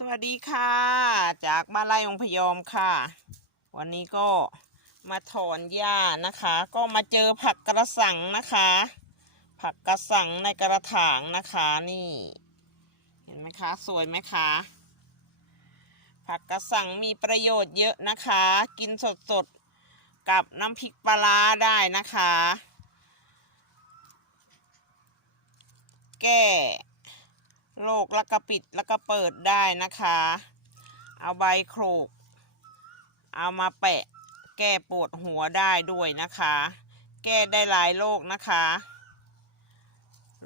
สวัสดีค่ะ จากบ้านไร่องพยอมค่ะ วันนี้ก็มาถอนหญ้านะคะ ก็มาเจอผักกระสังนะคะ ผักกระสังในกระถางนะคะนี่ เห็นไหมคะ สวยไหมคะผักกระสังมีประโยชน์เยอะนะคะ กินสดๆกับน้ำพริกปลาร้าได้นะคะ แก้ โรคแล้วก็ปิดแล้วก็เปิดได้นะคะ เอาใบโขลกเอามาแปะ แก้ปวดหัวได้ด้วยนะคะ แก้ได้หลายโรคนะคะ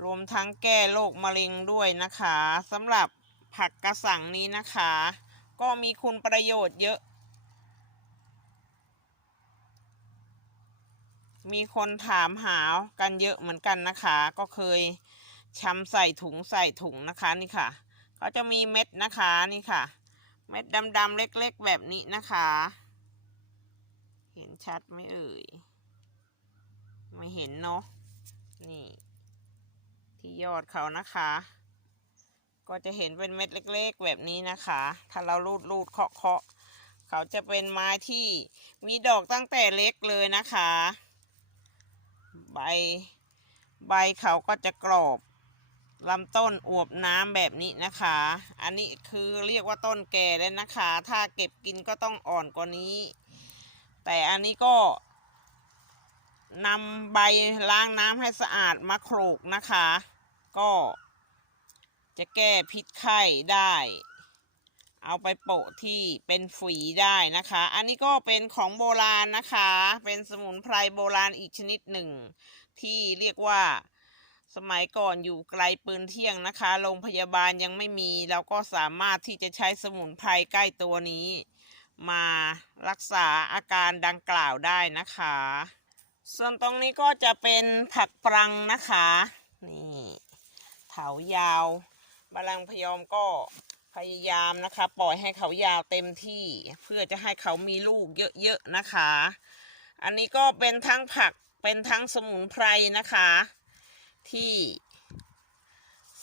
รวมทั้งแก้โรคมะเร็งด้วยนะคะสำหรับผักกระสังนี้นะคะ ก็มีคุณประโยชน์เยอะ มีคนถามหากันเยอะเหมือนกันนะคะ ก็เคย ชำใส่ถุงใส่ถุงนะคะนี่ค่ะเขาจะมีเม็ดนะคะนี่ค่ะ เม็ดดำๆเล็กๆแบบนี้นะคะ เห็นชัดไหมเอ่ยไม่เห็นเนาะนี่ ที่ยอดเขานะคะ ก็จะเห็นเป็นเม็ดเล็ก ๆ แบบนี้นะคะ ถ้าเราลูดลูดเคาะเคาะเขาจะเป็นไม้ที่มีดอกตั้งแต่เล็กเลยนะคะ ใบใบเขาก็จะกรอบ ลำต้นอวบน้ำแบบนี้นะคะ อันนี้คือเรียกว่าต้นแก่แล้วนะคะ ถ้าเก็บกินก็ต้องอ่อนกว่านี้ แต่อันนี้ก็นำใบล้างน้ำให้สะอาดมาโขลกนะคะ ก็จะแก้พิษไข้ได้ เอาไปโปะที่เป็นฝีได้นะคะ อันนี้ก็เป็นของโบราณนะคะ เป็นสมุนไพรโบราณอีกชนิดหนึ่ง ที่เรียกว่า สมัยก่อนอยู่ไกลปืนเที่ยงนะคะ โรงพยาบาลยังไม่มี เราก็สามารถที่จะใช้สมุนไพรใกล้ตัวนี้ มารักษาอาการดังกล่าวได้นะคะ ส่วนตรงนี้ก็จะเป็นผักปรังนะคะ นี่เถายาวบาลังพยอมก็พยายามนะคะ ปล่อยให้เขายาวเต็มที่ เพื่อจะให้เขามีลูกเยอะๆนะคะ อันนี้ก็เป็นทั้งผักเป็นทั้งสมุนไพรนะคะ ที่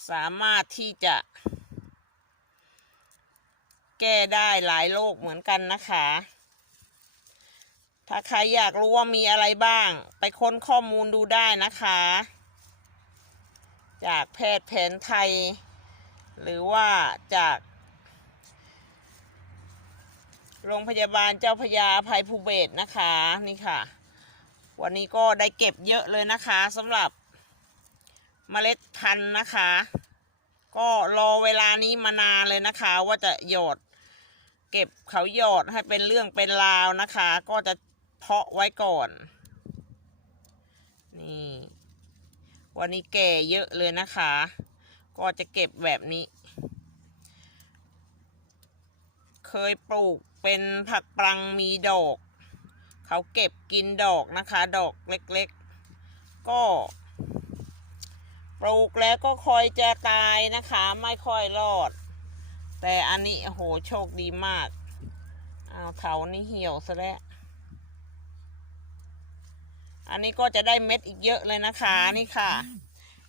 สามารถที่จะ แก้ได้หลายโรคเหมือนกันนะคะ ถ้าใครอยากรู้ว่ามีอะไรบ้าง ไปค้นข้อมูลดูได้นะคะ จากแพทย์แผนไทย หรือว่าจาก โรงพยาบาลเจ้าพยาภัยภูเบศนะคะ นี่ค่ะ วันนี้ก็ได้เก็บเยอะเลยนะคะสำหรับ เมล็ดพันธุ์นะคะ ก็รอเวลานี้มานานเลยนะคะ ว่าจะหยอด เก็บเขาหยอดให้เป็นเรื่องเป็นราวนะคะ ก็จะเพาะไว้ก่อน นี่ วันนี้แก่เยอะเลยนะคะ ก็จะเก็บแบบนี้ เคยปลูกเป็นผักปรังมีดอก เขาเก็บกินดอกนะคะ ดอกเล็กๆ ก็ ปลูกแล้วก็คอยจะตายนะคะ ไม่ค่อยรอด แต่อันนี้โหโชคดีมากเอาเถานี่เหี่ยวซะแล้วอันนี้ก็จะได้เม็ดอีกเยอะเลยนะคะนี่ค่ะ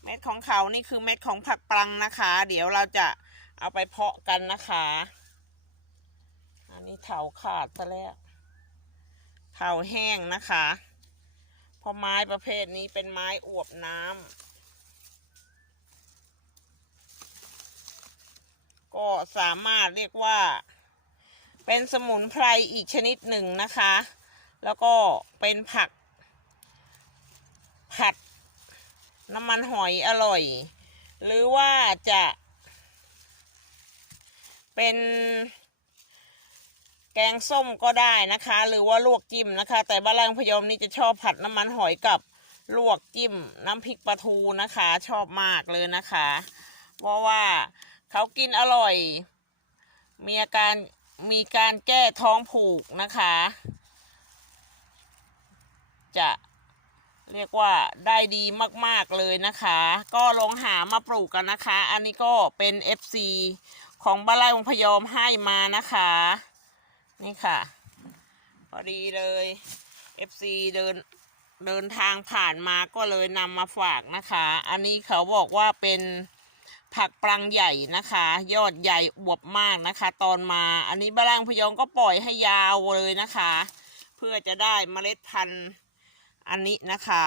เม็ดของเขานี่คือเม็ดของผักปลังนะคะ เดี๋ยวเราจะเอาไปเพาะกันนะคะ อันนี้เถาขาดซะแล้วเถาแห้งนะคะ เพราะไม้ประเภทนี้เป็นไม้อวบน้ำ ก็สามารถเรียกว่า เป็นสมุนไพรอีกชนิดหนึ่งนะคะ แล้วก็เป็นผัก ผัดน้ำมันหอยอร่อย หรือว่าจะเป็นแกงส้มก็ได้นะคะ หรือว่าลวกจิ้มนะคะ แต่บ้านแรงพยมนี่จะชอบผัดน้ำมันหอยกับลวกจิ้มน้ำพริกปลาทูนะคะ ชอบมากเลยนะคะ เพราะว่า เขากินอร่อย มีอาการมีการแก้ท้องผูกนะคะ จะเรียกว่าได้ดีมาก ๆ เลยนะคะ ก็ลองหามาปลูกกันนะคะ อันนี้ก็เป็น FC ของบ้านไร่องพยอมให้มานะคะ นี่ค่ะ พอดีเลย FC เดินเดินทางผ่านมาก็เลยนำมาฝากนะคะ อันนี้เขาบอกว่าเป็น ผักปรังใหญ่นะคะ ยอดใหญ่อวบมากนะคะ ตอนมาอันนี้บาลังพยองก็ปล่อยให้ยาวเลยนะคะ เพื่อจะได้เมล็ดพันธุ์อันนี้นะคะ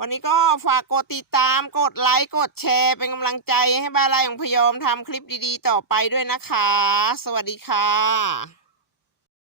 วันนี้ก็ฝากกดติดตามกดไลค์กดแชร์เป็นกำลังใจให้บานไร่ของพยอมทำคลิปดีๆ ต่อไปด้วยนะคะ สวัสดีค่ะ